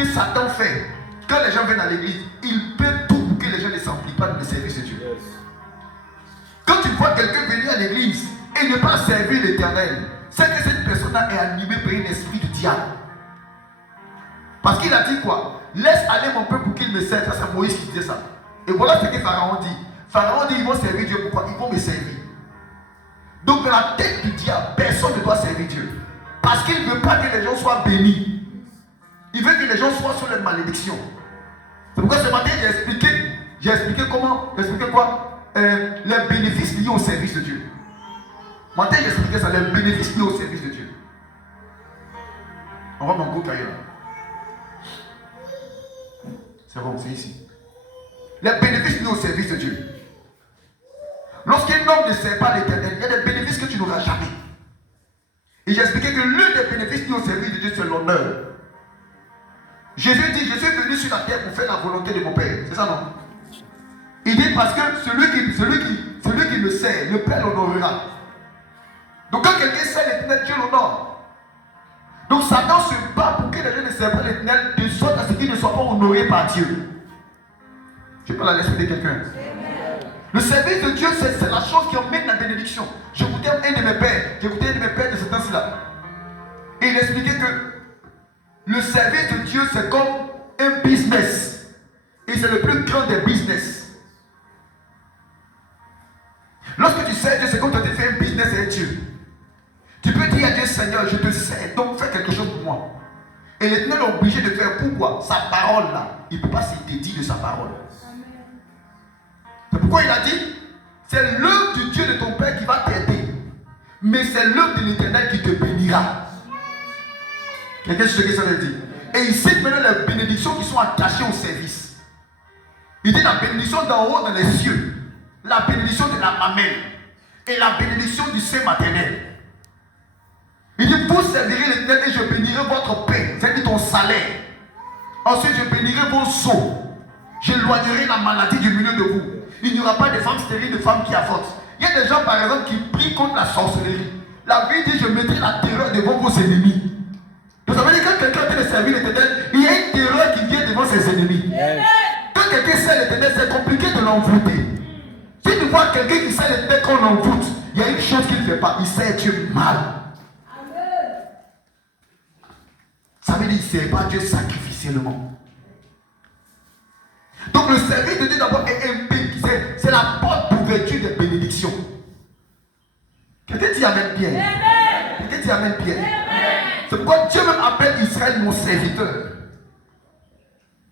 que Satan fait, quand les gens viennent à l'église, il peut tout pour que les gens ne s'impliquent pas dans le service de Dieu. Quand tu vois quelqu'un venir à l'église et ne pas servir l'Éternel, c'est que cette personne-là est animée par un esprit du diable. Parce qu'il a dit quoi? Laisse aller mon peuple pour qu'il me serve. Ça, c'est Moïse qui disait ça. Et voilà ce que Pharaon dit. Pharaon dit, ils vont servir Dieu. Pourquoi? Ils vont me servir. Donc dans la tête du diable, personne ne doit servir Dieu. Parce qu'il ne veut pas que les gens soient bénis. Il veut que les gens soient sur les malédictions. C'est pourquoi ce matin j'ai expliqué comment, quoi? Les bénéfices liés au service de Dieu. Matin j'ai expliqué ça, les bénéfices liés au service de Dieu. On va mon gros cahier là. C'est bon, c'est ici. Les bénéfices liés au service de Dieu. Lorsqu'un homme ne sert pas l'Éternel, il y a des bénéfices que tu n'auras jamais. Et j'ai expliqué que l'un des bénéfices liés au service de Dieu, c'est l'honneur. Jésus dit, je suis venu sur la terre pour faire la volonté de mon Père. C'est ça, non? Il dit parce que celui qui me sert, le Père l'honorera. Donc quand quelqu'un sert l'Éternel, Dieu l'honore. Donc Satan se bat pour que les gens ne servent pas l'Éternel de sorte à ce qu'ils ne soient pas honorés par Dieu. Je parle à l'esprit de quelqu'un. Le service de Dieu, c'est la chose qui emmène la bénédiction. J'écoutais un de mes pères de ce temps-ci-là. Et il expliquait que le service de Dieu, c'est comme un business. Et c'est le plus grand des business. Lorsque tu sers Dieu, c'est comme quand tu fais un business avec Dieu. Tu peux dire à Dieu, Seigneur, je te sers, donc fais quelque chose pour moi. Et l'Éternel est obligé de faire pourquoi? Sa parole là, il ne peut pas se dédier de sa parole. C'est pourquoi il a dit, c'est l'œuvre du Dieu de ton Père qui va t'aider. Mais c'est l'œuvre de l'Éternel qui te bénira. Quelqu'un sait ce que ça veut dire? Et il cite maintenant les bénédictions qui sont attachées au service. Il dit la bénédiction d'en haut dans les cieux, la bénédiction de la mamelle et la bénédiction du sein maternel. Il dit, vous servirez l'Éternel et je bénirai votre paix, c'est-à-dire ton salaire. Ensuite, je bénirai vos os. J'éloignerai la maladie du milieu de vous. Il n'y aura pas de femmes stériles, de femmes qui avortent. Il y a des gens, par exemple, qui prient contre la sorcellerie. La Bible dit, je mettrai la terreur devant vos ennemis. Vous savez, quand quelqu'un est de servir l'Éternel, il y a une terreur qui vient devant ses ennemis. Quand quelqu'un sert l'Éternel, c'est compliqué de l'envoûter. Si tu vois quelqu'un qui sert l'Éternel qu'on l'envoûte, il y a une chose qu'il ne fait pas, il sert Dieu mal. Ça veut dire qu'il ne sert pas Dieu sacrificiellement. Donc le service de Dieu d'abord est un pays, c'est la porte d'ouverture des bénédictions. Quelqu'un dit Amen bien. Quelqu'un dit Amen bien. C'est pourquoi Dieu même appelle Israël mon serviteur.